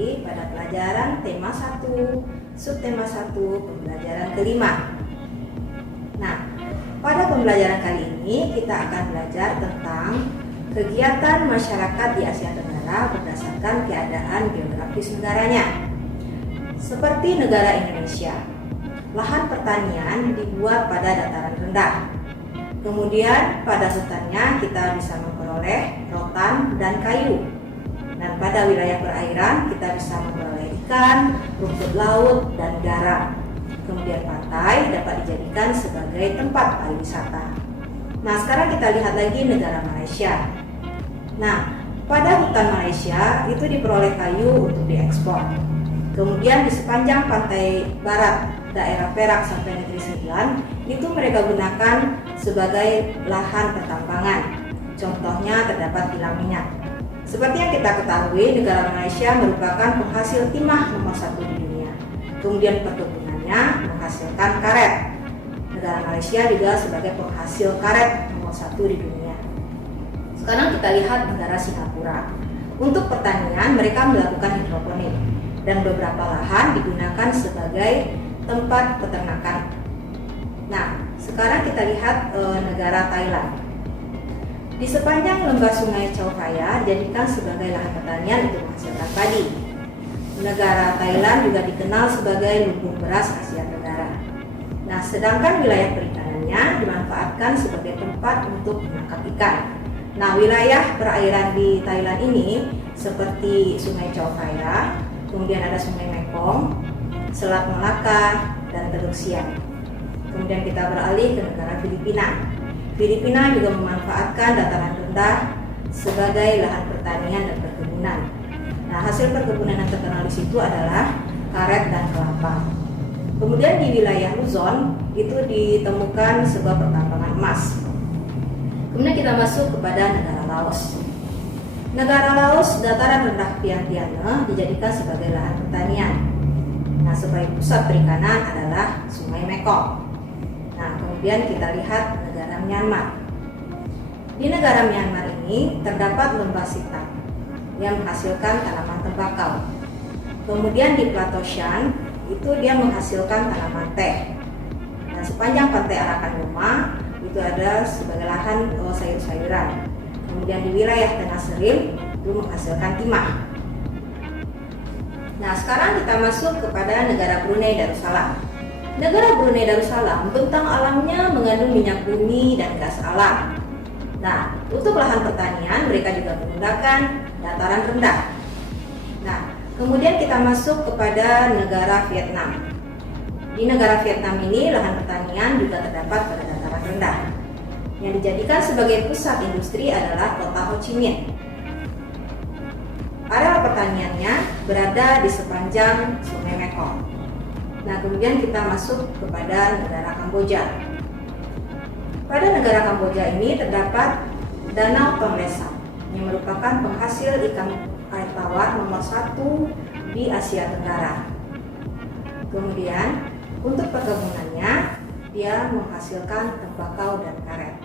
lagi pada pelajaran tema 1, subtema 1, pembelajaran kelima. Nah, pada pembelajaran kali ini kita akan belajar tentang kegiatan masyarakat di Asia Tenggara berdasarkan keadaan geografis negaranya. Seperti negara Indonesia, lahan pertanian dibuat pada dataran rendah. Kemudian pada hutannya kita bisa memperoleh rotan dan kayu. Dan pada wilayah perairan kita bisa memperoleh ikan, rumput laut, dan garam. Kemudian pantai dapat dijadikan sebagai tempat pariwisata. Nah, sekarang kita lihat lagi negara Malaysia. Nah, pada hutan Malaysia itu diperoleh kayu untuk diekspor. Kemudian di sepanjang pantai barat daerah Perak sampai Negeri Sembilan itu mereka gunakan sebagai lahan pertambangan. Contohnya terdapat kilang minyak. Seperti yang kita ketahui, negara Malaysia merupakan penghasil timah nomor 1 di dunia. Kemudian perkebunannya menghasilkan karet. Negara Malaysia juga sebagai penghasil karet nomor 1 di dunia. Sekarang kita lihat negara Singapura. Untuk pertanian mereka melakukan hidroponik dan beberapa lahan digunakan sebagai tempat peternakan. Nah, sekarang kita lihat negara Thailand. Di sepanjang lembah sungai Chao Phraya dijadikan sebagai lahan pertanian untuk menghasilkan padi. Negara Thailand juga dikenal sebagai lumbung beras Asia Tenggara. Nah, sedangkan wilayah perikanannya dimanfaatkan sebagai tempat untuk menangkap ikan. Nah, wilayah perairan di Thailand ini seperti Sungai Chao Phraya, kemudian ada Sungai Mekong, Selat Malaka, dan Teluk Siang. Kemudian kita beralih ke negara Filipina. Filipina juga memanfaatkan dataran rendah sebagai lahan pertanian dan perkebunan. Nah, hasil perkebunan yang terkenal di situ adalah karet dan kelapa. Kemudian di wilayah Luzon itu ditemukan sebuah pertambangan emas. Kemudian kita masuk kepada negara Laos. Negara Laos dataran rendah Vientiane dijadikan sebagai lahan pertanian. Nah, sebagai pusat perikanan adalah Sungai Mekong. Nah, kemudian kita lihat negara Myanmar. Di negara Myanmar ini terdapat lembah Sitak yang menghasilkan tanaman tembakau. Kemudian di Plateau Shan itu dia menghasilkan tanaman teh. Nah, sepanjang pantai Arakan Goma itu ada sebagai lahan sayur-sayuran. Kemudian di wilayah Tanah Serim itu menghasilkan timah. Nah, sekarang kita masuk kepada negara Brunei Darussalam. Negara Brunei Darussalam, bentang alamnya mengandung minyak bumi dan gas alam. Nah, untuk lahan pertanian mereka juga menggunakan dataran rendah. Nah, kemudian kita masuk kepada negara Vietnam. Di negara Vietnam ini lahan pertanian juga terdapat pada dataran rendah. Yang dijadikan sebagai pusat industri adalah kota Ho Chi Minh. Area pertaniannya berada di sepanjang Sungai Mekong. Nah, kemudian kita masuk kepada negara Kamboja. Pada negara Kamboja ini terdapat Danau Tonle Sap yang merupakan penghasil ikan air tawar nomor 1 di Asia Tenggara. Kemudian untuk perkebunannya dia menghasilkan tembakau dan karet.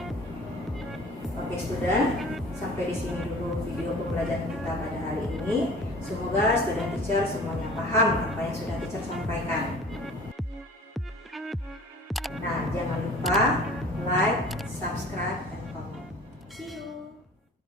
Oke student, sampai di sini dulu video pembelajaran kita pada hari ini. Semoga student teacher semuanya paham apa yang sudah teacher sampaikan. Nah, jangan lupa like, subscribe, dan comment. See you.